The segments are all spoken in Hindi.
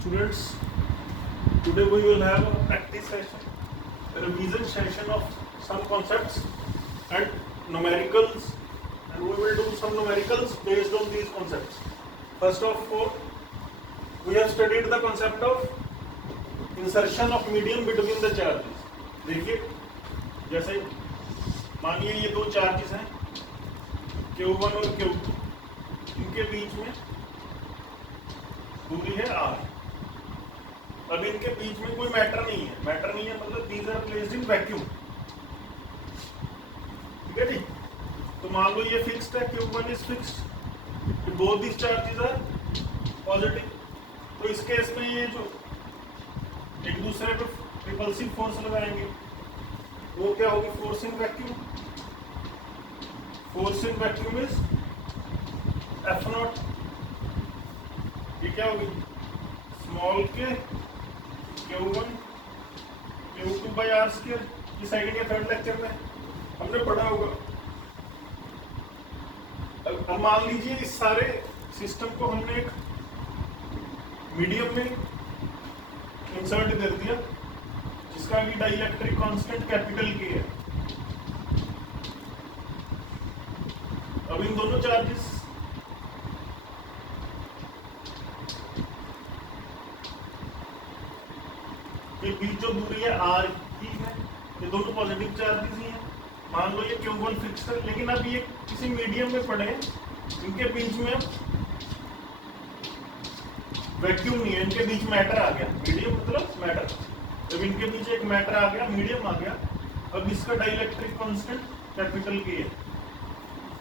Students, today we will have a practice session, a revision session of some concepts and numericals, and we will do some numericals based on these concepts. First of all, we have studied the concept of insertion of medium between the charges. देखिए, जैसे मानिए ये दो चार्जेस हैं Q1 और Q2, इनके बीच में दूरी है R. अब इनके बीच में कोई मैटर नहीं है मतलब these are placed in vacuum. ठीक है जी. तो मान लो ये फिक्स्ड है, Q1 is fixed, both these charges are positive. तो इस केस में ये जो एक दूसरे पे रिपल्सिव फोर्स लगाएंगे वो क्या होगी? Force in vacuum. Force in vacuum is F0. ये क्या होगी? स्मॉल के Q1 Q2 by R square. ये सेकंड या थर्ड लेक्चर में हमने पढ़ा होगा. अब मान लीजिए इस सारे सिस्टम को हमने एक मीडियम में इंसर्ट कर दिया जिसका भी डाइलेक्ट्रिक कांस्टेंट कैपिटल के है. अब इन दोनों चार्जेस के बीच जो दूरी है R की है, ये दोनों पॉजिटिव चार्जेस ही हैं. मान लो ये Q1 फिक्स है, लेकिन अब ये किसी मीडियम में पड़े हैं, इनके बीच में वैक्यूम नहीं है, इनके बीच मैटर आ गया. मीडियम मतलब मैटर. जब इनके बीच एक मैटर आ गया, मीडियम आ गया, अब इसका डाइलेक्ट्रिक कांस्टेंट कैपिटल के है.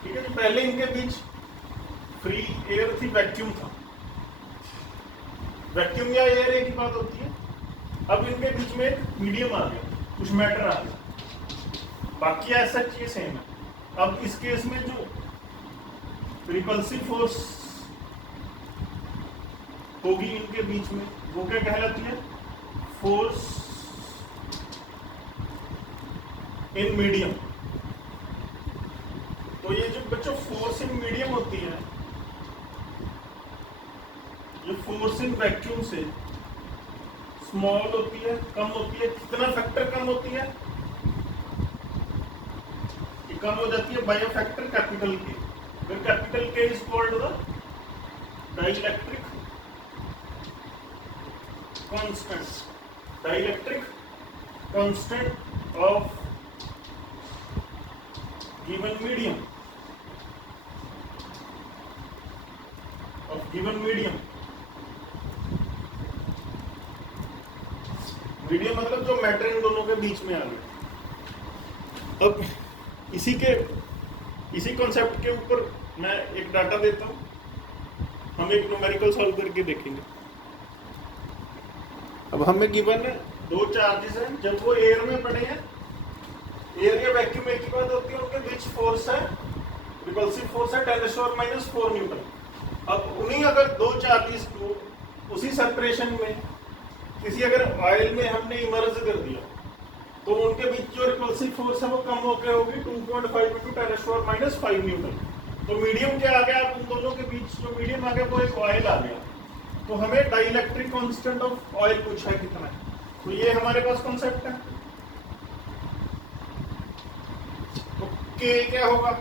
ठीक है जी. पहले इनके बीच फ्री एयर थी, वैक्यूम था. वैक्यूम या एयर एक ही बात होती है. अब इनके बीच में एक मीडियम आ गया, कुछ मैटर आ गया, बाकी ऐसा चीज सेम है. अब इस केस में जो रिपल्सिव फोर्स होगी इनके बीच में वो क्या कहलाती है? Force in medium. तो ये जो बच्चों फोर्स इन मीडियम होती है, ये फोर्स इन वैक्यूम से स्मॉल होती है, कम होती है. कितना फैक्टर कम होती है? ये कम हो जाती है बाय अ फैक्टर कैपिटल के. फिर कैपिटल के is called the dielectric constant. Dielectric constant of given medium. Medium मतलब जो मैटर इन दोनों के बीच में आ गया. अब इसी कॉन्सेप्ट के ऊपर मैं एक डाटा देता हूं, हम एक न्यूमेरिकल सॉल्व करके देखेंगे. अब हमें गिवन है दो चार्जेस हैं, जब वो एयर में पड़े हैं, एयर या वैक्यूम एक ही बात होती है, उनके बीच फोर्स है, रिपल्सिव फोर्स है 10⁻⁻⁴ न्यूटन. अब उन्हीं अगर दो चार्जेस को उसी सेपरेशन में किसी अगर ऑयल में हमने इमर्ज कर दिया तो उनके बीच जो रिपल्सिव फोर्स है वो कम होकर होगी 2.5 × 10⁻⁵ न्यूटन. तो मीडियम क्या आ गया? अब उन दोनों के बीच जो मीडियम आ गया वो एक ऑयल आ गया. तो हमें डाइलेक्ट्रिक कांस्टेंट ऑफ ऑयल पूछा है कितना है. तो ये हमारे पास कॉन्सेप्ट है. तो K क्या होगा?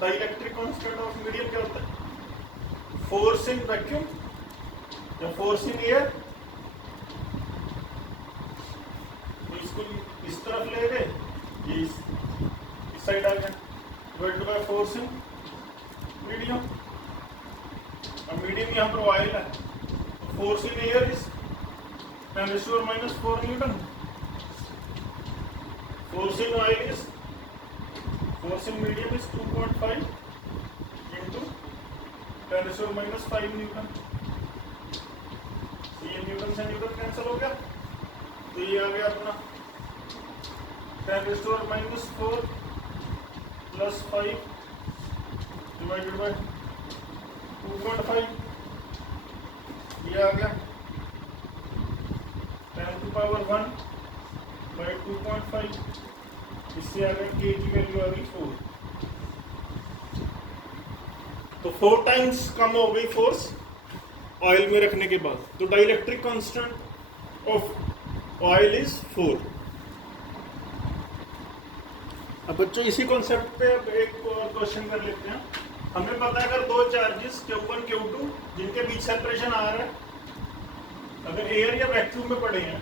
डाइलेक्ट्रिक कांस्टेंट ऑफ मीडियम क्या होता है? फोर्स इन वैक्यूम या फोर्स इन एयर. तो इसको इस तरफ ले गए, ये इस साइड आ गया, divided by force in medium. अब मीडियम यहाँ पर ऑयल है, force in air is 10⁻⁴ Newton. Force in oil is force in medium is 2.5 × 10⁻⁵ Newton. ये न्यूटन से न्यूटन कैंसिल हो गया, तो ये आ गया अपना 10⁻⁴ + 5 डिवाइडेड बाय 2.5. ये आ गया 10⁻⁴ by 2.5. इससे आ गया K की वैल्यू आ गई 4. तो 4 टाइम्स कम हो गई फोर्स ऑयल में रखने के बाद। तो dielectric constant of oil is 4। अब बच्चों इसी कॉन्सेप्ट पे अब एक और क्वेश्चन कर लेते हैं। हमें पता है अगर दो चार्जेस Q1 Q2 जिनके बीच सेपरेशन आ रहा है, अगर एयर या वैक्यूम में पड़े हैं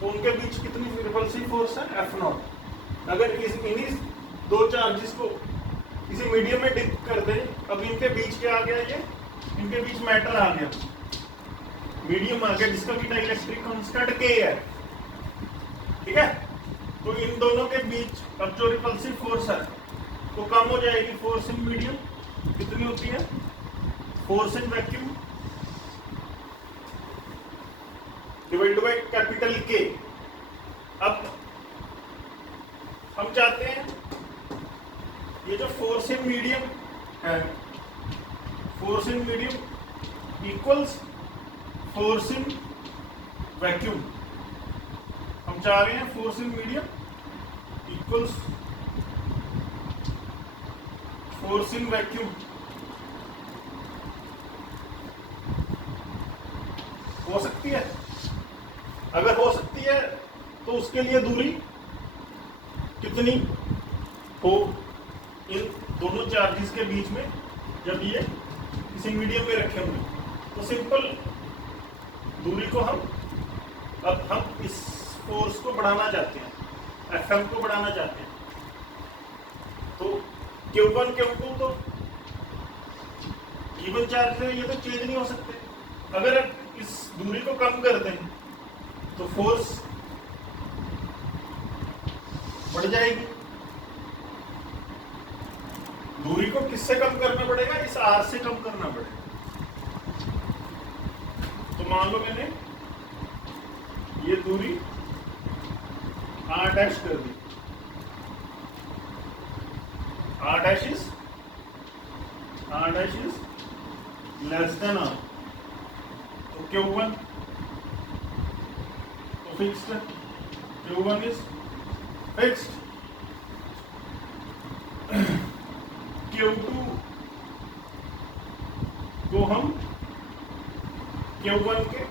तो उनके बीच कितनी रिपल्सिव फोर्स है, F0। अगर इन्हीं दो चार्जेस को किसी मीडियम में डिप कर दें, अब इनके बीच क्या आ गया, ये इनके बीच मैटर आ गया, मीडियम आ गया जिसका भी डाइलेक्ट्रिक कांस्टेंट K है, ठीक है। तो इन दोनों के बीच अब जो रिपल्सिव फोर्स है वो कम हो जाएगी। फोर्स इन मीडियम कितनी होती है, force in vacuum divide by capital K। अब हम चाहते हैं ये जो फोर्स इन मीडियम है, force in medium equals force in vacuum. हम चाह रहे हैं force in medium equals force in vacuum. हो सकती है? अगर हो सकती है तो उसके लिए दूरी कितनी हो इन दोनों चार्जेस के बीच में जब ये किसी मीडियम में रखे हुए। तो सिंपल दूरी को हम इस फोर्स को बढ़ाना चाहते हैं, Fm को बढ़ाना चाहते हैं। तो Q1 Q2 तो इवन चार्ज है, ये तो चेंज नहीं हो सकते। अगर इस दूरी को कम कर दें तो फोर्स बढ़ जाएगी। दूरी को किससे कम करना पड़ेगा, इस R से कम करना पड़ेगा। तो मान लो मैंने ये दूरी R डैश कर दी, R dash is less than R। तो Q1 तो फिक्स्ड है, Q1 इज फिक्स्ड। Q2 को हम Q1 के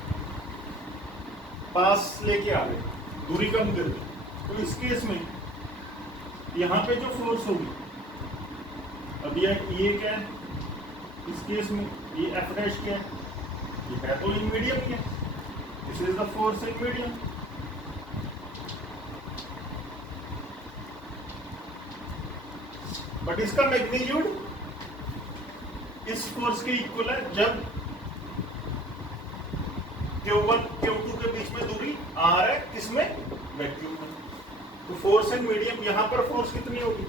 पास लेके आ गए, दूरी कम कर दी। तो इस केस में यहाँ पे जो फोर्स होगी, अब ये क्या है, इस केस में ये F डैश क्या है, ये है तो इन मीडियम क्या, this is the force in medium. But इसका मैग्नीट्यूड इस फोर्स के इक्वल है जब Q1 Q2 के बीच में दूरी R है, किसमें, वैक्यूम में। तो फोर्स इन मीडियम, यहां पर फोर्स कितनी होगी,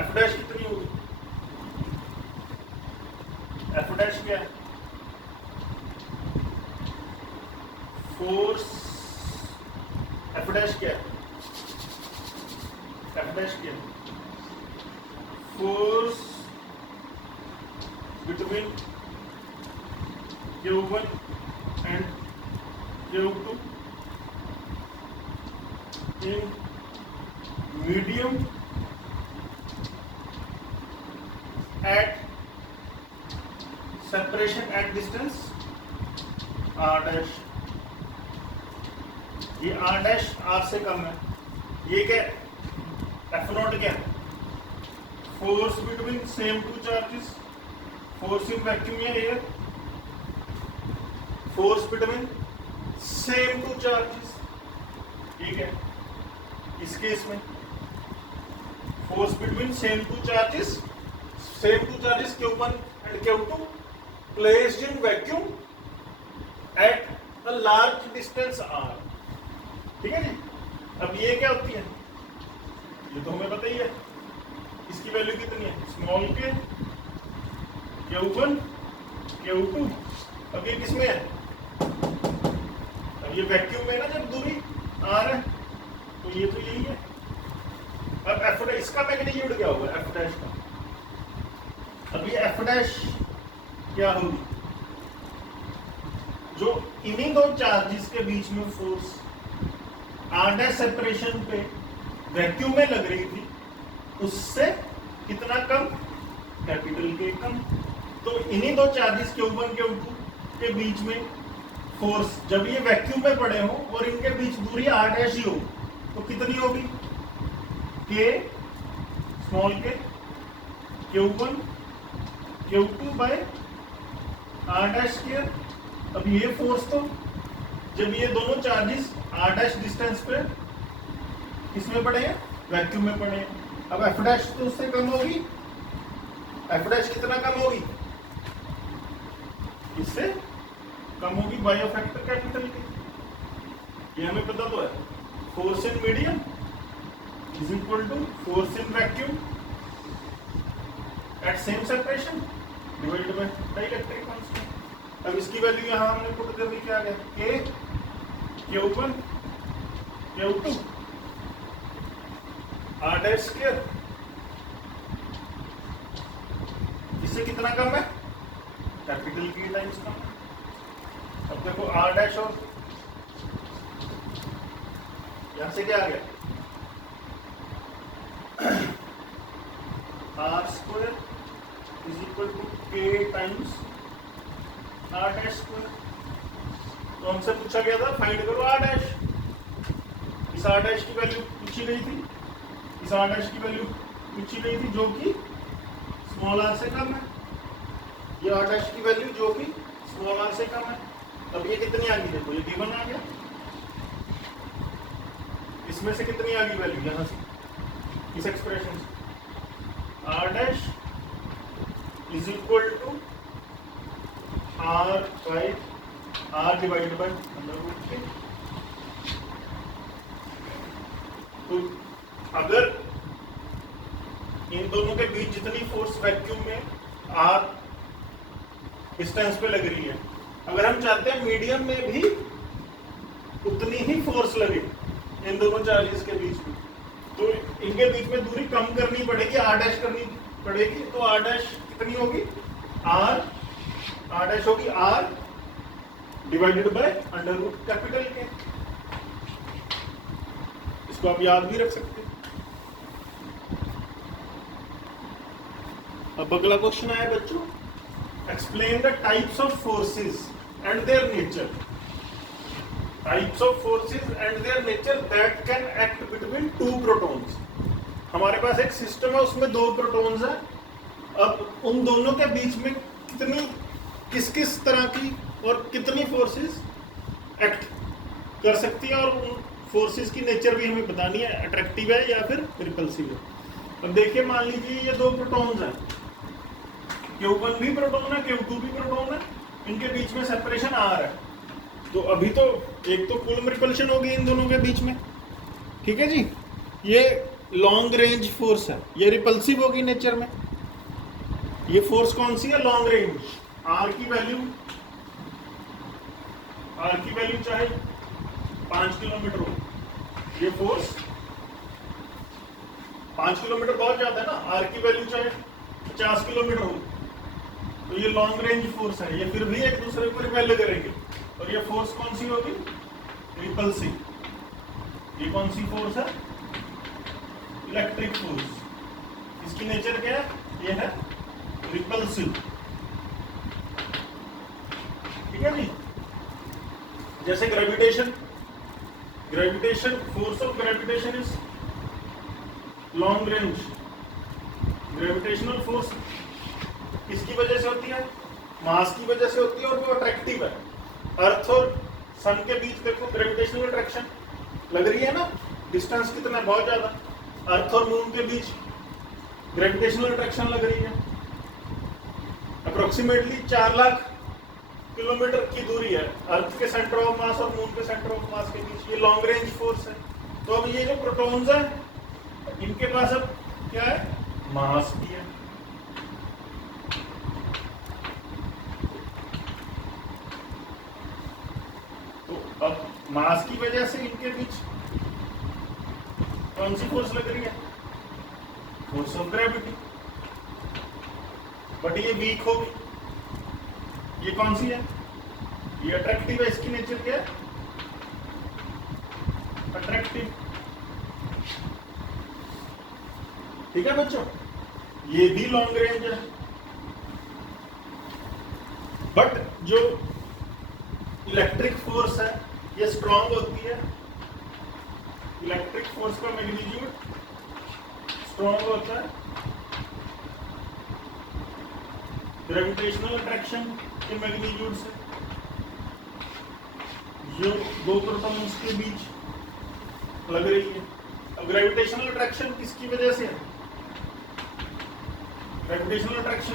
F डैश कितनी होगी, F डैश क्या है, फोर्स F डैश क्या है, F डैश क्या है, force between Q1 and Q2 in medium at separation at distance R dash। ये R dash R से कम है, ये क्या F नॉट क्या है, force between same two charges, force in vacuum या air, force between same two charges, ठीक है। इस केस में force between same two charges Q1 and Q2 placed in vacuum at a large distance R, ठीक है जी। अब ये क्या होती है, ये तो हमें पता ही है, इसकी वैल्यू कितनी है, स्मॉल के Q1 Q2। अब ये किसमें है, अब ये वैक्यूम में ना, जब दूरी R है तो ये तो यही है। अब F डैश, इसका मैग्नीट्यूड क्या होगा, F डैश का। अब ये F डैश क्या होगी, जो इन्हीं दो चार्जेस के बीच में फोर्स R डैश सेपरेशन पे वैक्यूम में लग रही थी, उससे कितना कम, कैपिटल K कम। तो इन्हीं दो चार्जेस Q1 Q2 के बीच में फोर्स जब ये वैक्यूम में पड़े हो और इनके बीच दूरी r' ही हो तो कितनी होगी? K स्मॉल के Q1 Q2 bye r' square. अब ये फोर्स तो जब ये दोनों चार्जेस r' डिस्टेंस पे किसमें पड़े हैं? वैक्यूम में पड़े हैं। अब f' तो उससे कम होगी, f' कितना कम होगी? इससे कम होगी बाय फैक्टर कैपिटल के। ये हमें पता तो है, force in medium is equal to force in vacuum at same separation divided by dielectric constant. अब इसकी वैल्यू यहां हमने पुट कर दी, क्या आ गया? K Q1 Q2 r' square. इससे कितना कम है? कैपिटल की टाइम्स कम। अब देखो r' और यहां से क्या आ गया? r square is equal to K times r' square. तो हमसे पूछा गया था फाइंड करो r'। इस r' की वैल्यू पूछी गई थी, इस r' की वैल्यू पूछी गई थी जो कि स्मॉल r से कम है। ये r' की वैल्यू जो कि स्मॉल r से कम है। अब ये कितनी आ गई? देखो ये गिवन आ गया। इसमें से कितनी आ गई वैल्यू? यहां से इस एक्सप्रेशन से r' is equal to r by r divided by √k। तो अगर इन दोनों के बीच जितनी फोर्स वैक्यूम में r डिस्टेंस पे लग रही है, अगर हम चाहते हैं मीडियम में भी उतनी ही फोर्स लगे इन दोनों चार्जेस के बीच में, तो इनके बीच में दूरी कम करनी पड़ेगी, r' करनी पड़ेगी। तो r' कितनी होगी? r' होगी r डिवाइडेड बाय √ कैपिटल के। इसको आप याद भी रख सकते हैं। अब अगला क्वेश्चन आया बच्चों, explain the types of forces and their nature. Types of forces and their nature that can act between two protons. हमारे पास एक सिस्टम है, उसमें दो प्रोटॉन्स हैं। अब उन दोनों के बीच में किस किस तरह की और कितनी फोर्सेस एक्ट कर सकती है, और उन फोर्सेस की नेचर भी हमें बतानी है, अट्रैक्टिव है या फिर रिपल्सिव है। अब देखिए, मान लीजिए ये दो प्रोटॉन्स हैं, Q1 भी प्रोटॉन है, Q2 भी प्रोटॉन है, इनके बीच में सेपरेशन r है। तो अभी तो एक तो कूलम रिपल्शन होगी इन दोनों के बीच में, ठीक है जी। ये लॉन्ग रेंज फोर्स है, ये रिपल्सिव होगी नेचर में। ये फोर्स कौन सी है? Long range. r की वैल्यू चाहे 5 किलोमीटर हो, ये फोर्स 5 किलोमीटर बहुत ज्यादा है ना, r की वैल्यू चाहे 50 किलोमीटर हो, तो ये लॉन्ग रेंज फोर्स है। ये फिर भी एक दूसरे को रिपेल करेंगे, और ये फोर्स कौन सी होगी? रिपल्सिव। ये कौन सी फोर्स है? Electric force. इसकी नेचर क्या है? ये है रिपल्सिव, ठीक है जी। जैसे gravitation force of gravitation is long range. Gravitational force किसकी वजह से होती है? मास की वजह से होती है, और वो अट्रैक्टिव है। अर्थ और सन के बीच देखो ग्रेविटेशनल अट्रैक्शन लग रही है ना, डिस्टेंस कितना? बहुत ज्यादा। अर्थ और मून के बीच ग्रेविटेशनल अट्रैक्शन लग रही है, अप्रोक्सीमेटली 4 लाख किलोमीटर की दूरी है अर्थ के सेंटर ऑफ मास और मून के सेंटर ऑफ मास के बीच। ये लॉन्ग रेंज फोर्स है। तो अब ये जो प्रोटॉन्स हैं, इनके पास अब क्या है? मास भी है। तो अब मास की वजह से इनके बीच कौन सी फोर्स लग रही है? Force of gravity. बट ये वीक होगी। ये कौन सी है? ये अट्रैक्टिव है। इसकी नेचर क्या है? अट्रैक्टिव, ठीक है बच्चों। ये भी लॉन्ग रेंज है, बट जो इलेक्ट्रिक फोर्स है ये स्ट्रॉन्ग होती है, इलेक्ट्रिक फोर्स का मैग्नीट्यूड स्ट्रॉन्ग होता है ग्रेविटेशनल अट्रैक्शन के मैग्नीट्यूड से। जो दो प्रोटॉन्स के बीच लग रही है, अब ग्रेविटेशनल अट्रैक्शन किसकी वजह से है? ग्रेविटेशनल अट्रैक्शन,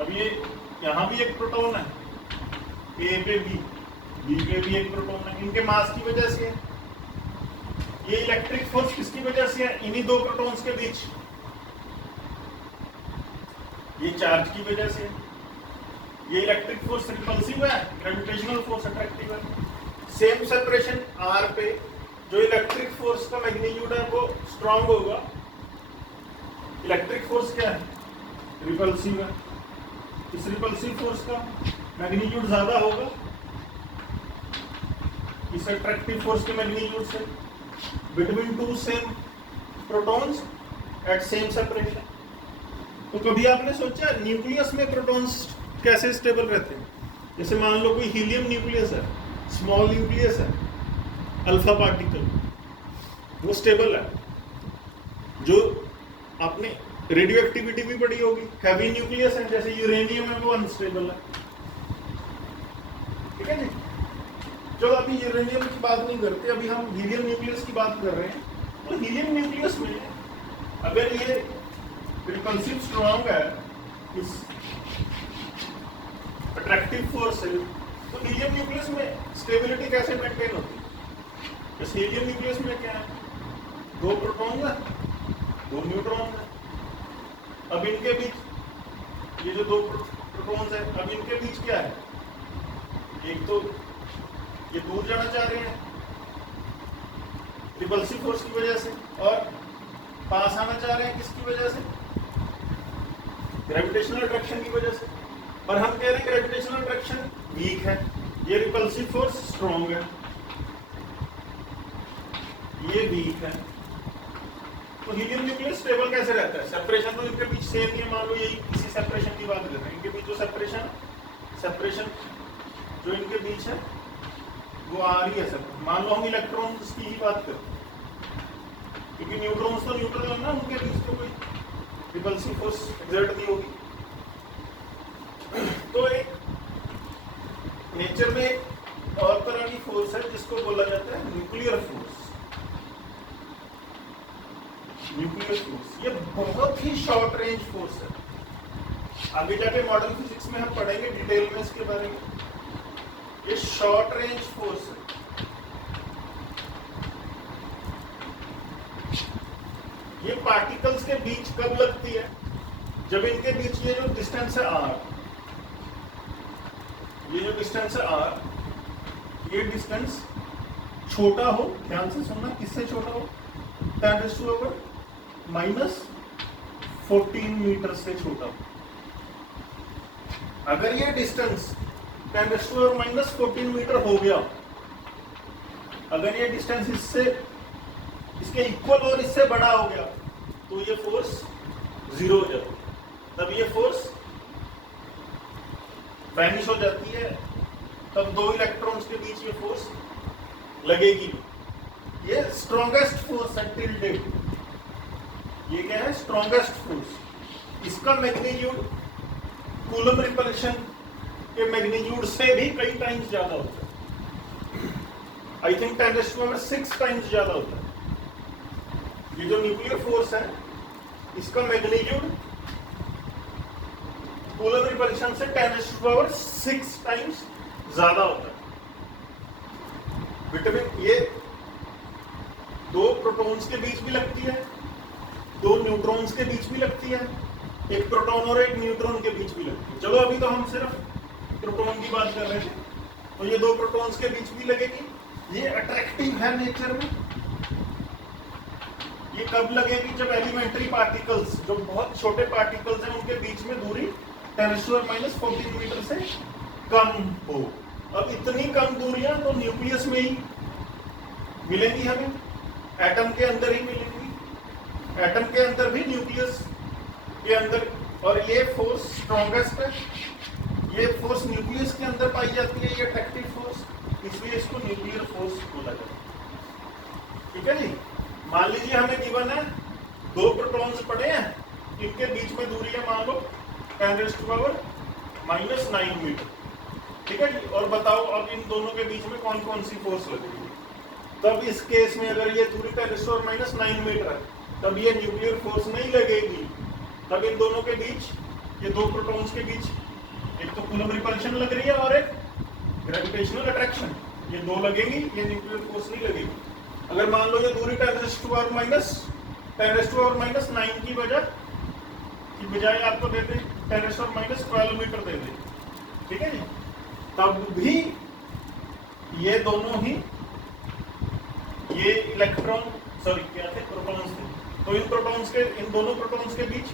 अब ये यहां भी एक प्रोटॉन है, ए पे बी पे भी एक प्रोटॉन है, इनके मास की वजह से है। ये इलेक्ट्रिक फोर्स किसकी वजह से है? इन्हीं दो प्रोटॉन्स के बीच, ये चार्ज की वजह से। ये इलेक्ट्रिक फोर्स रिपल्सिव है, ग्रेविटेशनल फोर्स अट्रैक्टिव है। सेम सेपरेशन आर पे जो इलेक्ट्रिक फोर्स का मैग्नीट्यूड है वो स्ट्रॉन्ग होगा, इलेक्ट्रिक फोर्स क्या है? रिपल्सिव है। इस रिपल्सिव फोर्स का मैग्नीट्यूड ज्यादा होगा इस अट्रैक्टिव फोर्स के मैग्नीट्यूड से between two same protons at same separation. तो कभी आपने सोचा न्यूक्लियस में प्रोटॉन्स कैसे स्टेबल रहते हैं? जैसे मान लो कोई हीलियम न्यूक्लियस है, स्मॉल न्यूक्लियस है, अल्फा पार्टिकल, वो स्टेबल है। जो आपने रेडियो एक्टिविटी भी पढ़ी होगी, हैवी न्यूक्लियस है जैसे यूरेनियम है, वो अनस्टेबल है। ठीक है जी। चलो अभी यूरेनियम की बात नहीं करते, अभी हम हीलियम न्यूक्लियस की बात कर रहे हैं। तो हीलियम न्यूक्लियस में अगर ये रिपल्सिव स्ट्रॉन्ग है, इस अट्रैक्टिव फोर्स है, तो हीलियम न्यूक्लियस में स्टेबिलिटी कैसे मेंटेन होती है? जैसे हीलियम न्यूक्लियस में क्या है? दो प्रोटॉन है, दो न्यूट्रॉन है। अब इनके बीच ये जो दो प्रोटॉन्स है, अब इनके बीच क्या है? एक तो ये दूर जाना चाह रहे हैं रिपल्सिव फोर्स की वजह से, और पास आना चाह रहे हैं किसकी वजह से? ग्रेविटेशनल अट्रैक्शन की वजह से। और हम कह रहे हैं ग्रेविटेशनल अट्रैक्शन वीक है, ये रिपल्सिव फोर्स स्ट्रॉन्ग है, ये वीक है। तो हीलियम न्यूक्लियस स्टेबल कैसे रहता है? सेपरेशन तो इनके बीच सेम ही है, मान लो यही इसी सेपरेशन की बात कर रहे हैं। इनके बीच जो सेपरेशन जो इनके बीच है वो आ रही है सब। मान लो हम इलेक्ट्रॉन्स की ही बात करते हैं, क्योंकि न्यूट्रॉन्स तो न्यूट्रल है ना, उनके बीच तो कोई रिपल्सिव फोर्स एक्सर्ट नहीं होगी। तो एक नेचर में एक और तरह की फोर्स है जिसको बोला जाता है न्यूक्लियर फोर्स। न्यूक्लियर फोर्स ये बहुत ही शॉर्ट रेंज फोर्स है। आगे जाके मॉडर्न फिजिक्स में हम पढ़ेंगे डिटेल में इसके बारे में। ये शॉर्ट रेंज फोर्स है। ये पार्टिकल्स के बीच कब लगती है? जब इनके बीच ये जो डिस्टेंस है आर, ये जो डिस्टेंस है आर, ये डिस्टेंस छोटा हो, ध्यान से सुनना, किससे छोटा हो? 10⁻⁻14 मीटर से छोटा हो। अगर ये डिस्टेंस 10⁻⁻14 मीटर हो गया, अगर ये डिस्टेंस इसके इक्वल और इससे बड़ा हो गया, तो ये फोर्स जीरो हो जाती है। तब ये फोर्स वैनिश हो जाती है, तब दो इलेक्ट्रॉन्स के बीच ये फोर्स लगेगी। ये स्ट्रॉन्गेस्ट फोर्स है टिल डेट। ये क्या है? Strongest force. इसका मैग्नीट्यूड कूलम रिपल्शन के मैग्नीट्यूड से भी कई टाइम्स ज्यादा होता है। आई थिंक 10⁻⁶ टाइम्स ज्यादा होता है। ये जो न्यूक्लियर फोर्स है, इसका मैग्नीट्यूड कूलम रिपल्शन से 10⁻⁶ टाइम्स ज्यादा होता है। विटामिन ये दो प्रोटॉन्स के बीच भी लगती है, दो न्यूट्रॉन्स के बीच भी लगती है, एक प्रोटॉन और एक न्यूट्रॉन के बीच भी लगती है। चलो अभी तो हम सिर्फ प्रोटॉन की बात कर रहे थे, तो ये दो प्रोटॉन्स के बीच भी लगेगी। ये अट्रैक्टिव है नेचर में। ये कब लगेगी? जब एलिमेंट्री पार्टिकल्स, जो बहुत छोटे पार्टिकल्स हैं, उनके बीच में दूरी 10⁻⁻14 मीटर से कम हो। अब इतनी कम दूरियां तो न्यूक्लियस में ही मिलेंगी हमें, एटम के अंदर ही मिलेंगी। एटम के अंदर भी न्यूक्लियस के अंदर और ये फोर्स स्ट्रॉन्गेस्ट है, ये फोर्स न्यूक्लियस के अंदर पाई जाती है, ये अट्रैक्टिव फोर्स, इसलिए इसको न्यूक्लियर फोर्स बोला जाता है। ठीक है जी। मान लीजिए हमें गिवन है 2 प्रोटॉन्स पड़े हैं, इनके बीच में दूरी है मान लो 10⁻⁹ मीटर। ठीक है जी। और बताओ अब इन दोनों के बीच में कौन कौन सी फोर्स लगेगी। तब इस केस में अगर ये दूरी 10⁻⁹ मीटर है, तब ये न्यूक्लियर फोर्स नहीं लगेगी। तब इन दोनों के बीच, ये 2 प्रोटॉन्स के बीच, एक तो कूलम रिपल्शन लग रही है और एक ग्रेविटेशनल अट्रैक्शन, ये 2 लगेंगी, ये न्यूक्लियर फोर्स नहीं लगेगी। अगर मान लो ये दूरी 10⁻⁹ की बजाय आपको दे दे 10⁻12 मीटर दे दे, ठीक है जी, तब भी ये दोनों ही, ये इलेक्ट्रॉन क्या थे, प्रोटॉन्स थे, तो इन दोनों प्रोटॉन्स के बीच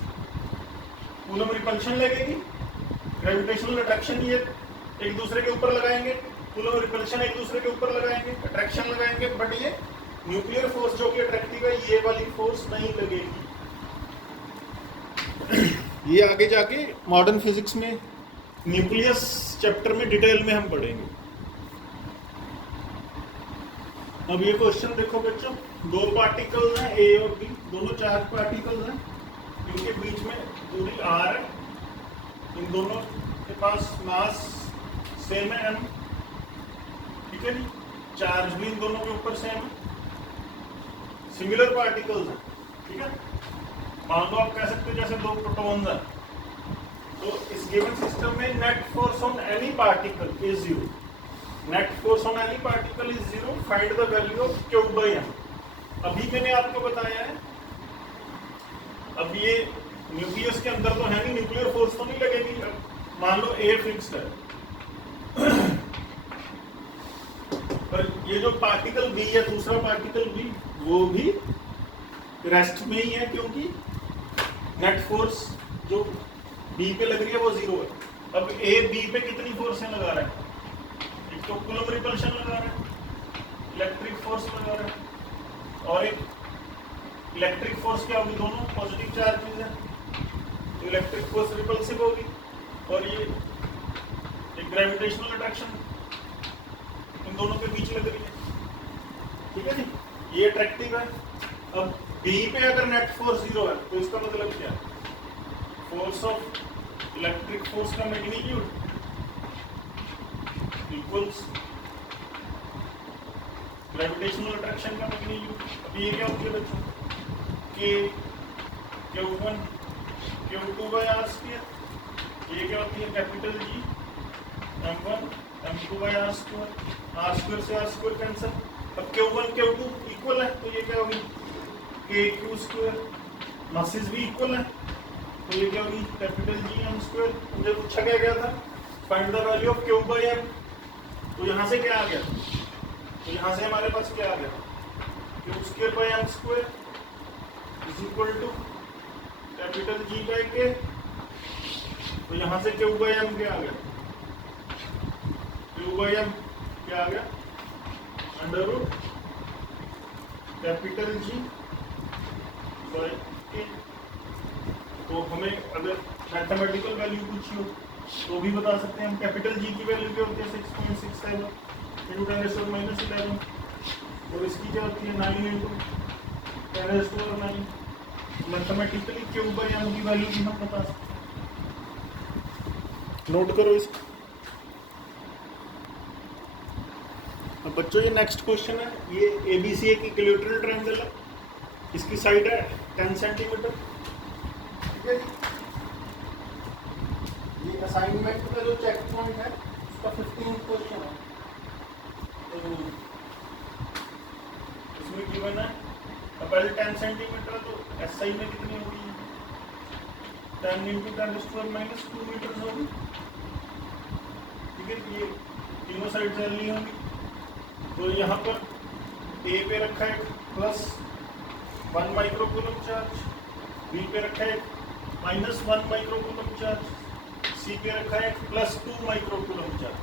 कूलम रिपल्शन लगेगी, ग्रेविटेशनल अट्रैक्शन ये एक दूसरे के ऊपर लगाएंगे, कूलम रिपल्शन एक दूसरे के ऊपर लगाएंगे, अट्रैक्शन लगाएंगे, बट ये न्यूक्लियर फोर्स जो कि अट्रैक्टिव है, ये वाली फोर्स नहीं लगेगी। ये आगे जाके मॉडर्न फिजिक्स में न्यूक्लियस चैप्टर में डिटेल में हम पढ़ेंगे। अब ये क्वेश्चन देखो बच्चों, 2 पार्टिकल्स हैं ए और बी, दोनों चार्ज पार्टिकल्स हैं, इनके बीच में दूरी r है, इन दोनों के पास मास सेम है m, ठीक है जी, चार्ज भी इन दोनों के ऊपर सेम है, सिमिलर पार्टिकल्स हैं, ठीक है। मान लो आप कह सकते हो जैसे 2 प्रोटॉन्स हैं, तो इस गिवन सिस्टम में net force on any particle is 0, net force on any particle is 0, find the value of Q/m। अभी मैंने आपको बताया है, अब ये न्यूक्लियस के अंदर तो है नहीं, न्यूक्लियर फोर्स तो नहीं लगेगी। अब मान लो A फिक्स्ड है, पर ये जो पार्टिकल B है, दूसरा पार्टिकल B, वो भी रेस्ट में ही है, क्योंकि नेट फोर्स जो B पे लग रही है वो 0 है। अब A B पे कितनी फोर्स लगा रहा है, एक तो कूलम रिपल्शन लगा रहा है, इलेक्ट्रिक फोर्स लगा रहा है, और एक इलेक्ट्रिक फोर्स क्या होगी, दोनों पॉजिटिव चार्जेस है, तो इलेक्ट्रिक फोर्स रिपल्सिव होगी, और ये एक ग्रेविटेशनल अट्रैक्शन इन दोनों के बीच लग रही है, ठीक है जी, ये अट्रैक्टिव है। अब B पे अगर नेट फोर्स 0 है, तो इसका मतलब क्या है, फोर्स ऑफ इलेक्ट्रिक फोर्स का मैग्नीट्यूड इक्वल्स ग्रेविटेशनल अट्रैक्शन का मैग्नीट्यूड। अब ये क्या होती है बच्चों, K Q1 Q2/r², ये क्या होती है capital G M1 M2/r², r² से r² कैंसिल। अब Q1 Q2 इक्वल है, तो ये क्या होगी KQ², मासेस भी इक्वल है, तो ये क्या होगी कैपिटल G M²। मुझे पूछा गया था find the value of Q/m, तो यहाँ से क्या आ गया, तो यहाँ से हमारे पास क्या आ गया, Q²/m² is equal to capital G/K, तो यहाँ से Q/m क्या आ गया, Q/m क्या आ गया, अंडर कैपिटल G/K। तो हमें अगर मैथमेटिकल वैल्यू पूछी हो तो भी बता सकते हैं हम। कैपिटल G की वैल्यू क्या होती है 6.67 × 10⁻11, और इसकी क्या होती है 9 × 10⁻9। मैथमेटिकली Q/m की वैल्यू भी हम बता सकते हैं, नोट करो इसको। अब बच्चों ये नेक्स्ट क्वेश्चन है, ये ABC एक इक्विलैटरल ट्रायंगल है, इसकी साइड है 10 सेंटीमीटर, ठीक है। ये असाइनमेंट का जो चेक पॉइंट है उसका 15th क्वेश्चन है, तो इसमें गिवन है पहले 10 सेंटीमीटर, तो SI में कितनी होगी 10 × 10⁻² मीटर होगी, ठीक है। ये तीनों साइड चल रही होंगी, तो यहाँ पर A पे रखा है +1 माइक्रोकूलम चार्ज, B पे रखा है -1 माइक्रोकूलम चार्ज, C पे रखा है +2 माइक्रोकूलम चार्ज।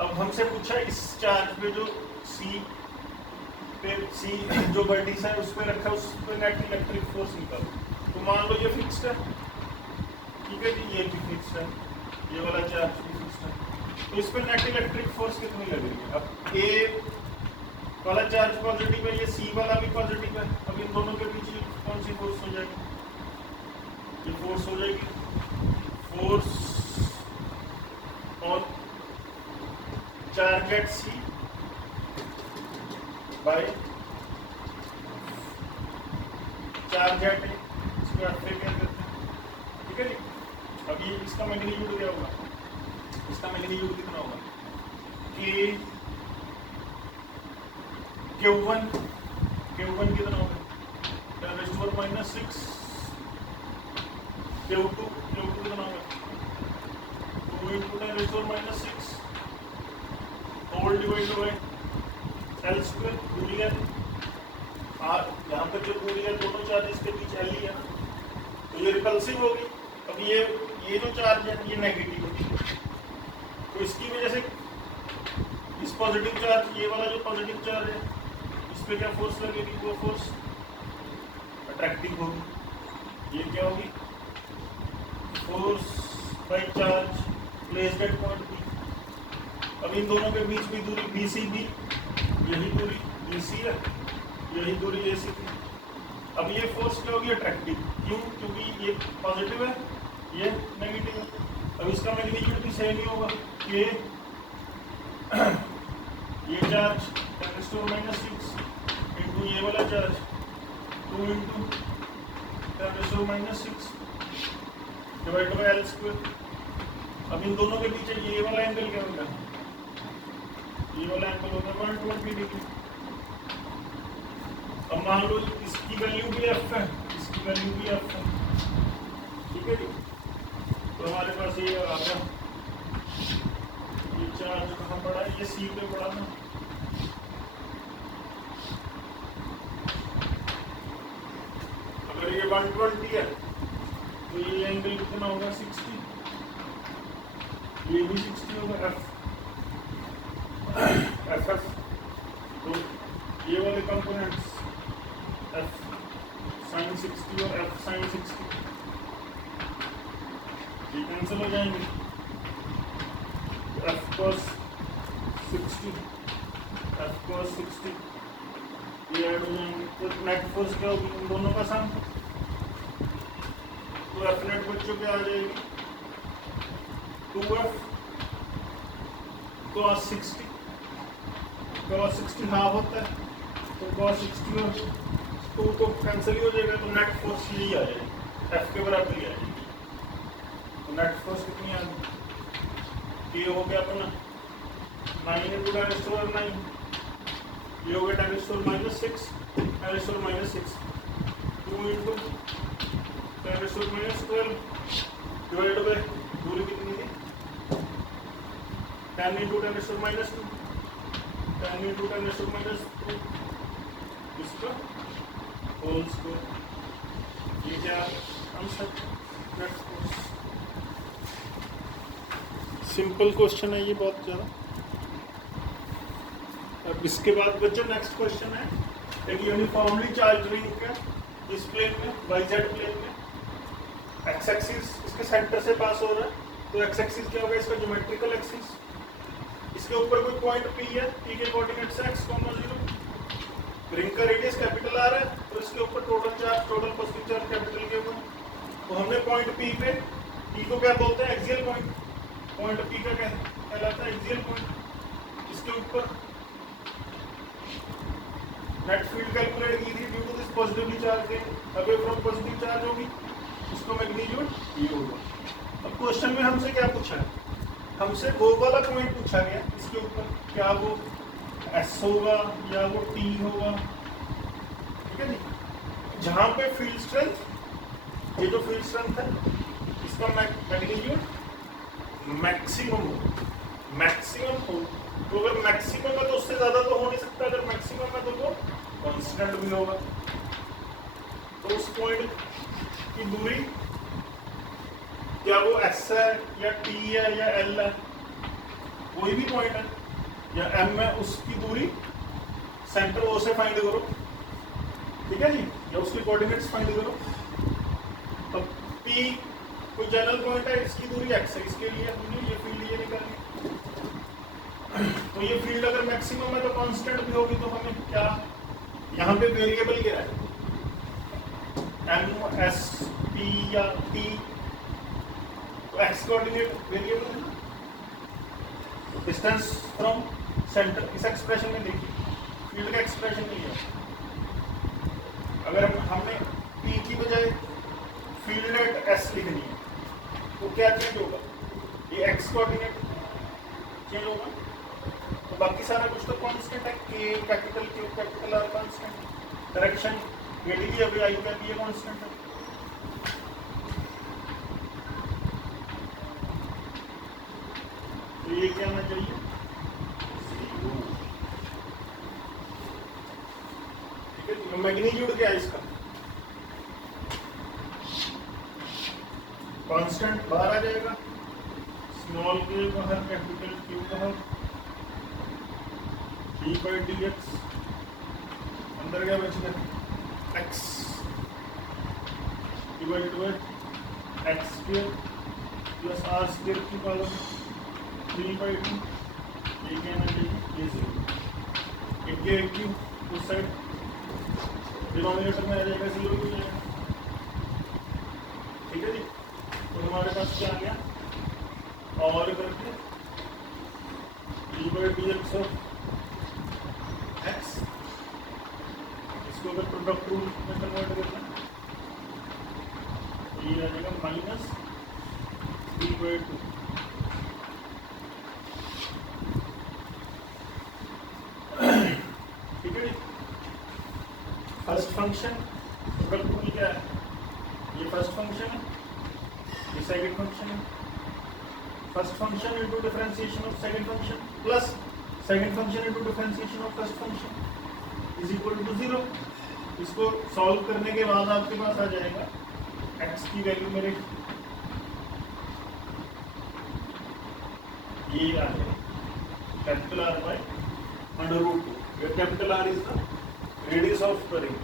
अब हमसे पूछा इस चार्ज पे जो C जो वर्टिस है उस पे रखा है, उस पे नेट इलेक्ट्रिक फोर्स निकालो। तो मान लो ये फिक्स्ड है, है जी, ये भी फिक्स है, ये वाला चार्ज भी फिक्स है। तो इस पे नेट इलेक्ट्रिक फोर्स कितनी लग रही है? अब ए वाला चार्ज पॉजिटिव है, ये सी वाला भी पॉजिटिव है। अब इन दोनों के बीच कौन सी फोर्स हो जाएगी? ये फोर्स हो जाएगी force on charge at C by charge at A. इसको आप क्या करते हैं? ठीक है जी। अब ये इसका मैग्नीट्यूड क्या होगा? इसका मैग्नीट्यूड कितना होगा? कि Q1 कितना होगा? 10⁻⁻6 Q2 कितना होगा? 2 × 10⁻⁻6 whole divided by L square. दूरी है R, यहाँ पर जो दूरी है दोनों चार्जेस के बीच L ही है ना, तो ये रिपल्सिव होगी। अब ये जो चार्ज है ये नेगेटिव है, तो इसकी वजह से इस पॉजिटिव चार्ज, ये वाला जो पॉजिटिव चार्ज है, इस पे क्या फोर्स लगेगी? वो फोर्स अट्रैक्टिव होगी। ये क्या होगी? Force by charge placed at point B. अब इन दोनों के बीच की दूरी BCB, यही दूरी BC है, यही दूरी AC थी। अब ये फोर्स क्या होगी? अट्रैक्टिव। क्यों? क्योंकि ये पॉजिटिव है, ये नेगेटिव है। अब इसका मैग्नीट्यूड भी सेम ही होगा कि ये चार्ज 10⁻⁻6 इंटू ये वाला charge 2 × 10⁻⁻6 divide by L square. अब इन दोनों के बीच ये वाला एंगल क्या होगा? ये वाला एंगल होगा 120 डिग्री। अब मान लो इसकी वैल्यू भी F है, इसकी वैल्यू भी F है, ठीक है जी। तो हमारे पास ये आ गया, ये चार्ज कहाँ पड़ा है? ये C पे पड़ा ना। अगर ये 120 है तो ये एंगल कितना होगा? 60। ये भी 60 होगा FF। तो ये वाले कंपोनेंट्स F sin 60 और F sin 60 ये कैंसिल हो जाएंगे। F cos 60 ये ऐड हो जाएंगे, तो नेट फोर्स क्या होगी? इन दोनों का सम। तो F नेट बच्चों क्या आ जाएगी? 2F cos 60 हाफ होता है, तो cos 60 और 2 तो कैंसिल ही हो जाएगा, तो नेट फोर्स यही आ जाएगी, F के बराबर ही आ जाएगी। तो नेट फोर्स कितनी आ गई? ये हो गया अपना 9 × 10⁻⁹, ये हो गया 10⁻⁻6 2 × 10⁻⁻12 डिवाइड बाय दूरी कितनी थी? 10 × 10⁻⁻2 10 × 10⁻⁻2 इसका होल स्क्वायर। ये क्या answer? Net force. Simple question है ये, बहुत ज़्यादा। अब इसके बाद बच्चों नेक्स्ट क्वेश्चन है, एक यूनिफॉर्मली चार्ज रिंग का इस प्लेन में, YZ प्लेन में, एक्स एक्सिस इसके सेंटर से पास हो रहा है। तो एक्स एक्सिस क्या होगा? इसका ज्योमेट्रिकल एक्सिस। इसके ऊपर कोई पॉइंट P है, P के कोऑर्डिनेट्स x, 0। रिंग का रेडियस कैपिटल R है, तो इसके ऊपर टोटल पॉजिटिव चार्ज कैपिटल के ऊपर। तो हमने पॉइंट P पे, P को क्या बोलते हैं? Axial point. पॉइंट P का कहलाता है एक्सियल पॉइंट। इसके ऊपर नेट फील्ड कैलकुलेट की थी due to this positively charge ring, away from positive charge होगी, इसको मैग्नीट्यूड ये होगा। अब क्वेश्चन में हमसे क्या पूछा है? हमसे वो वाला पॉइंट पूछा गया इसके ऊपर, क्या वो S होगा या वो T होगा, ठीक है जी। जहाँ पे फील्ड स्ट्रेंथ, ये जो फील्ड स्ट्रेंथ है इसका मैग्नीट्यूड मैक्सिमम हो, तो अगर मैक्सिमम है तो उससे ज्यादा तो हो नहीं सकता, अगर मैक्सिमम है तो वो कांस्टेंट भी होगा। तो उस पॉइंट की दूरी क्या वो S है या T है या L है, कोई भी पॉइंट है, या M है, उसकी दूरी सेंटर O से फाइंड करो, ठीक है जी, या उसके कोऑर्डिनेट्स फाइंड करो। अब P कोई जनरल पॉइंट है, इसकी दूरी x है, इसके लिए हमने ये फील्ड ये निकालनी। तो ये फील्ड अगर मैक्सिमम है तो कांस्टेंट भी होगी, तो हमें क्या यहाँ पे वेरिएबल क्या है, m s p या t, तो x कोऑर्डिनेट वेरिएबल है ना। डिस्टेंस फ्रॉम सेंटर इस एक्सप्रेशन में देखिए, फील्ड का एक्सप्रेशन नहीं है। अगर हमने p की बजाय फील्ड एट s लिखनी है तो क्या चेंज होगा, ये x कोऑर्डिनेट चेंज होगा, तो बाकी सारा कुछ तो कांस्टेंट है, k capital Q capital R constant, direction ये डी अभी आई का भी ये कांस्टेंट है। तो ये क्या होना चाहिए, 0। ठीक है, तो मैग्नीट्यूड क्या है इसका, कांस्टेंट बाहर आ जाएगा, स्मॉल के बाहर कैपिटल Q बाहर, d/dx अंदर क्या बचेगा, x divided by x square plus r square की पावर 3/2, ये क्या आना चाहिए, ये 0। इनके क्यू उस साइड डिनोमिनेटर में आ जाएगा, 0 हो जाएगा। ठीक है जी, तो हमारे पास क्या आ गया, और करके d/dx ऑफ x, इसको अगर प्रोडक्ट रूल में कन्वर्ट करना ये आ जाएगा माइनस d/2। ठीक है जी, फर्स्ट फंक्शन प्रोडक्ट रूल क्या है, ये फर्स्ट फंक्शन है, ये सेकंड फंक्शन है, first function into differentiation of second function plus second function into differentiation of first function is equal to 0। इसको सॉल्व करने के बाद आपके पास आ जाएगा x की वैल्यू मेरे ये आ जाएगा capital R by √2, where capital R is the radius of the ring।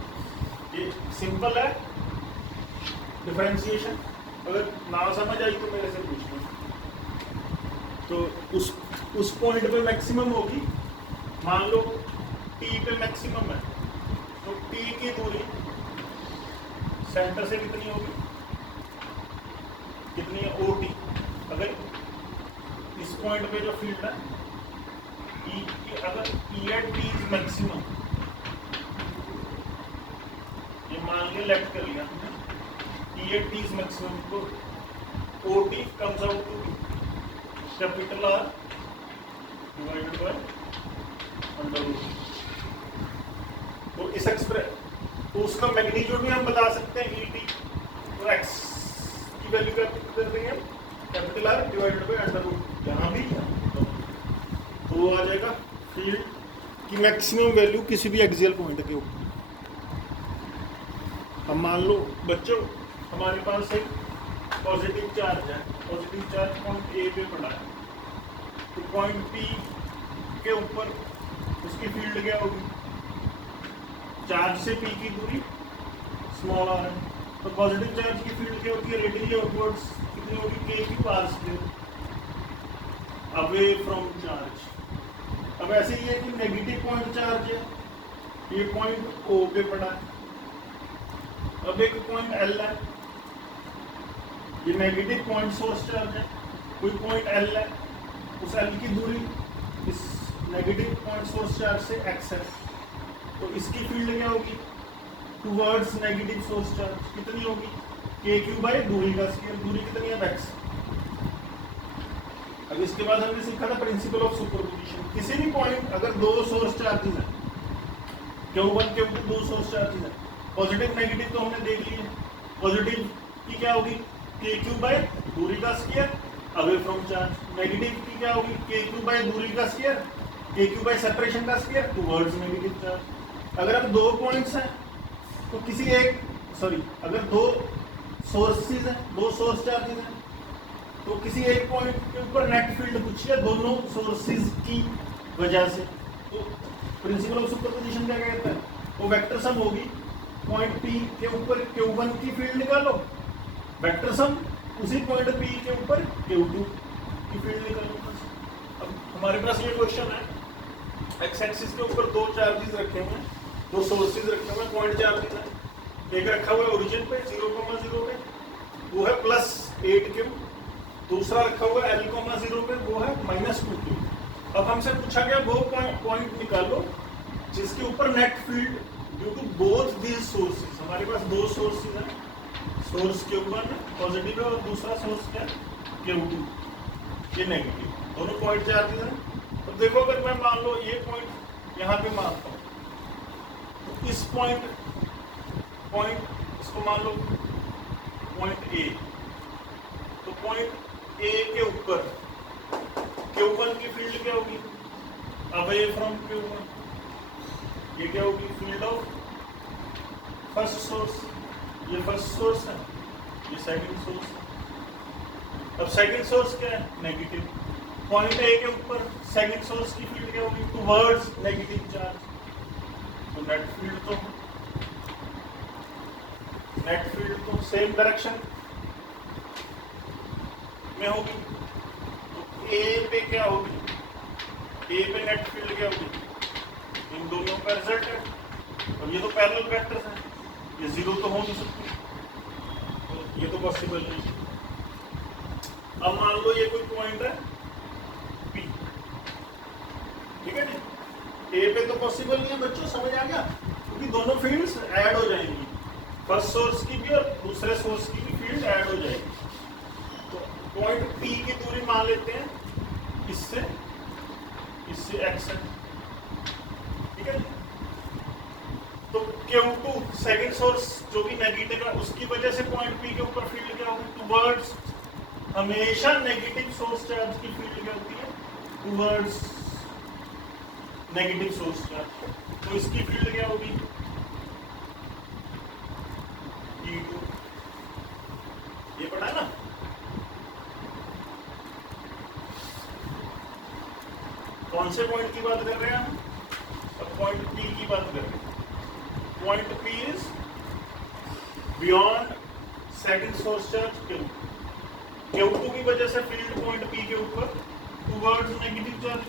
ये सिंपल है डिफरेंशिएशन, अगर ना समझ आई तो मेरे से पूछना। तो उस पॉइंट पे मैक्सिमम होगी, मान लो T पे मैक्सिमम है, तो T की दूरी सेंटर से कितनी होगी, कितनी है, OT। अगर इस पॉइंट पे जो फील्ड है अगर E at T is maximum, ये मान के लेफ्ट कर लिया हमने, E at T is maximum, तो OT comes out to be capital R divided by √2। तो इस एक्सप्रेस तो उसका मैग्नीट्यूड भी हम बता सकते हैं ET, तो x की वैल्यू क्या कर देंगे, कैपिटल R डिवाइडेड बाय √2, यहाँ भी तो वो आ जाएगा फील्ड की मैक्सिमम वैल्यू किसी भी एक्सियल पॉइंट के ऊपर। अब मान लो बच्चों हमारे पास एक पॉजिटिव चार्ज है, पॉजिटिव चार्ज पॉइंट ए पे पड़ा है, तो पॉइंट पी के ऊपर उसकी फील्ड क्या होगी, चार्ज से पी की दूरी स्मॉल r है, तो पॉजिटिव चार्ज की फील्ड क्या होती है, रेडियली अपवर्ड्स कितनी होगी, k/r², अवे फ्रॉम चार्ज। अब ऐसे ही है कि नेगेटिव पॉइंट चार्ज है, ये पॉइंट O पे पड़ा है, अब एक पॉइंट L है, ये नेगेटिव पॉइंट सोर्स चार्ज है, कोई पॉइंट L है, उस L की दूरी इस नेगेटिव पॉइंट सोर्स चार्ज से x है, तो इसकी फील्ड क्या होगी, टुवर्ड्स नेगेटिव सोर्स चार्ज कितनी होगी, k/2 दूरी का स्क्वायर, दूरी कितनी है x। अब इसके बाद हमने सीखा था प्रिंसिपल ऑफ सुपरपोजिशन, किसी भी पॉइंट अगर दो सोर्स चार्जेस हैं, Q1 Q2 दो सोर्स चार्जेस हैं, पॉजिटिव नेगेटिव तो हमने देख लिए, पॉजिटिव की क्या होगी, k/2 दूरी का square away from charge, negative की क्या होगी, k/2 दूरी का स्क्वायर, k/2 सेपरेशन का स्क्वायर टुवर्ड्स नेगेटिव चार्ज। अगर अब दो पॉइंट्स हैं तो किसी एक अगर दो सोर्सेज हैं, दो सोर्स चार्जेस हैं, तो किसी एक पॉइंट के ऊपर नेट फील्ड पूछिए दोनों सोर्सेज की वजह से, तो प्रिंसिपल ऑफ सुपरपोजिशन क्या कहता है, वो वेक्टर सम होगी, पॉइंट P के ऊपर Q1 की फील्ड निकालो, वेक्टर सम उसी पॉइंट P के ऊपर Q2 की फील्ड निकालो बस। अब हमारे पास ये क्वेश्चन है, एक्स एक्सिस के ऊपर दो चार्जेस रखे हुए हैं, दो सोर्सेज रखे हुए हैं, पॉइंट चार्जेस है। एक रखा हुआ है ओरिजिन पे 0,0 पे, वो है +8Q। दूसरा रखा हुआ है L,0 पे, वो है -2Q। अब हमसे पूछा गया वो पॉइंट निकालो जिसके ऊपर net field due to both these sources, हमारे पास दो सोर्सेज हैं, सोर्स Q1 पॉजिटिव है और दूसरा सोर्स क्या है Q2 ये नेगेटिव, दोनों पॉइंट चार्जेस हैं। तो देखो अगर मैं मान लो ये पॉइंट यहाँ पे मानता हूँ, तो इस पॉइंट इसको मान लो पॉइंट A, तो पॉइंट A के ऊपर Q1 की फील्ड क्या होगी, अवे फ्रॉम Q1, ये क्या होगी फील्ड ऑफ फर्स्ट सोर्स, ये फर्स्ट सोर्स है, ये सेकंड सोर्स है। अब सेकंड सोर्स क्या है नेगेटिव, पॉइंट A के ऊपर सेकंड सोर्स की फील्ड क्या होगी टुवर्ड्स नेगेटिव चार्ज, तो नेट फील्ड तो सेम डायरेक्शन में होगी। तो A पे क्या होगी, A पे नेट फील्ड क्या होगी, इन दोनों का रिजल्ट है, और ये तो पैरेलल वेक्टर्स हैं, ये जीरो तो हो नहीं सकती, तो ये तो पॉसिबल नहीं। अब मान लो ये कोई पॉइंट है P, ठीक है जी, A पे तो पॉसिबल नहीं है बच्चों, समझ आ गया, क्योंकि दोनों फील्ड्स ऐड हो जाएंगी, फर्स्ट सोर्स की भी और दूसरे सोर्स की भी फील्ड ऐड हो जाएगी। तो पॉइंट P की दूरी मान लेते हैं इससे x है, ठीक है। तो Q2 सेकंड सोर्स जो कि नेगेटिव है, उसकी वजह से पॉइंट P के ऊपर फील्ड क्या होगी टुवर्ड्स, हमेशा नेगेटिव सोर्स चार्ज की फील्ड क्या होती है टुवर्ड्स नेगेटिव सोर्स चार्ज, तो इसकी फील्ड क्या होगी E2, ये पढ़ा है ना। कौन से पॉइंट की बात कर रहे हैं हम, अब पॉइंट P की बात कर रहे हैं। Point P is beyond second source charge Q2 की वजह से फील्ड पॉइंट P के ऊपर टुवर्ड्स नेगेटिव चार्ज।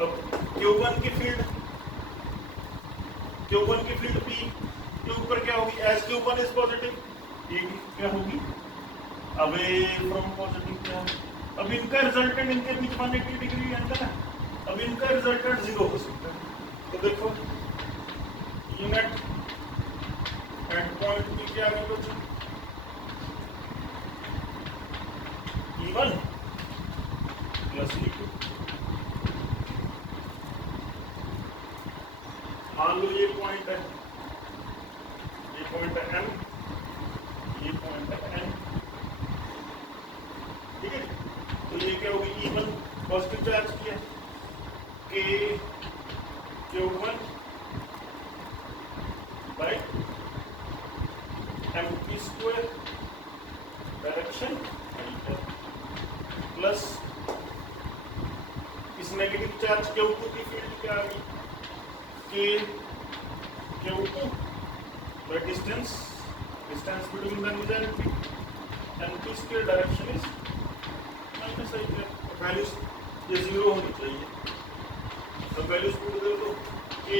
अब Q1 की फील्ड P के ऊपर क्या होगी, एज Q1 इज पॉजिटिव, ये क्या होगी अवे फ्रॉम पॉजिटिव क्या होगी। अब इनका रिजल्टेंट इनके बीच 180 डिग्री एंगल है, अब इनका रिजल्टेंट 0 हो सकता है। तो देखो ये नेट एट पॉइंट P क्या आगे बचा E1 प्लस E2। मान लो ये पॉइंट है M, ये पॉइंट है N, ठीक है। तो ये क्या होगी E1 पॉजिटिव चार्ज किया Q1 by MP² direction plus इस नेगेटिव चार्ज Q2 की फील्ड क्या आ गई Q2 by distance between them is MP² direction is minus i है, वैल्यूज ये 0 होनी चाहिए, तो वैल्यूज पुट कर दो कि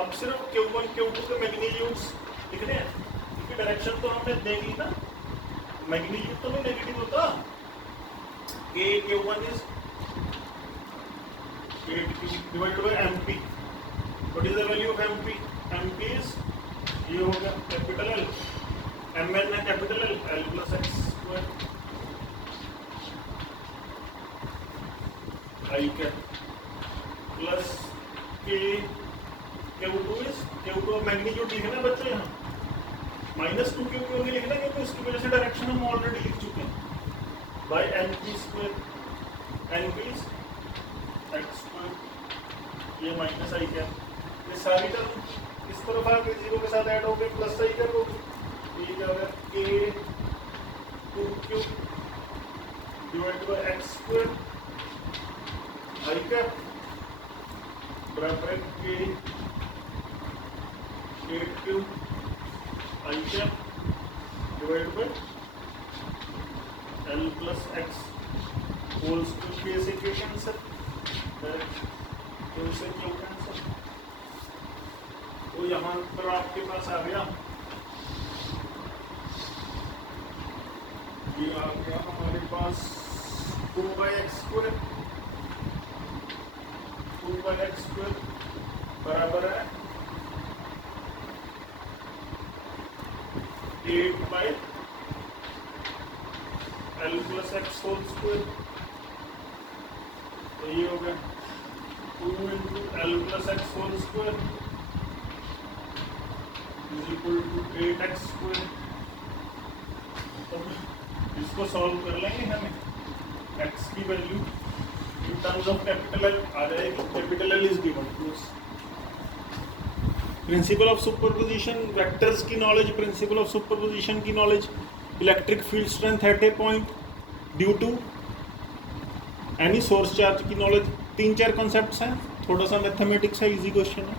अब सिर्फ Q1 Q2 के मैग्नीट्यूड्स लिखने हैं, क्योंकि डायरेक्शन तो हमने देख ली ना, मैग्नीट्यूड तो नहीं नेगेटिव होता। Q1 is 8Q divided by MP, what is the value of MP? MP is ये होगा कैपिटल L, MN है capital L plus x² I cap plus Q2 is Q2 magnitude लिखना बच्चों, यहाँ -2Q क्यों नहीं लिखना, क्योंकि उसकी वजह से डायरेक्शन हम ऑलरेडी लिख चुके हैं, bye MP², NP is x², ये माइनस आई कैप, ये सारी टर्म इस तरफ आके 0 के साथ ऐड हो गए, प्लस आई कैप होगी, ये क्या होगा K2Q divide by x² I cap बराबर K8Q i cap divide square L plus x whole square से क्यों कैंसर तो इसे क्यों कैंसर तो यहाँ पर आपके पास आ गया ये आ गया हमारे पास 2/x स्क्वायर बराबर है 8 L plus x whole square तो ये हो गया 2 into L plus x whole square is equal to 8x square. तो इसको सॉल्व कर लेंगे हमें x की value in terms of capital L आ जाएगी। Capital L is given to us. Principle of superposition, vectors की नॉलेज, प्रिंसिपल ऑफ सुपरपोजिशन की knowledge, electric field strength at a point due to any source charge की नॉलेज। 3-4 कॉन्सेप्ट्स हैं, थोड़ा सा मैथमेटिक्स है, इजी क्वेश्चन है।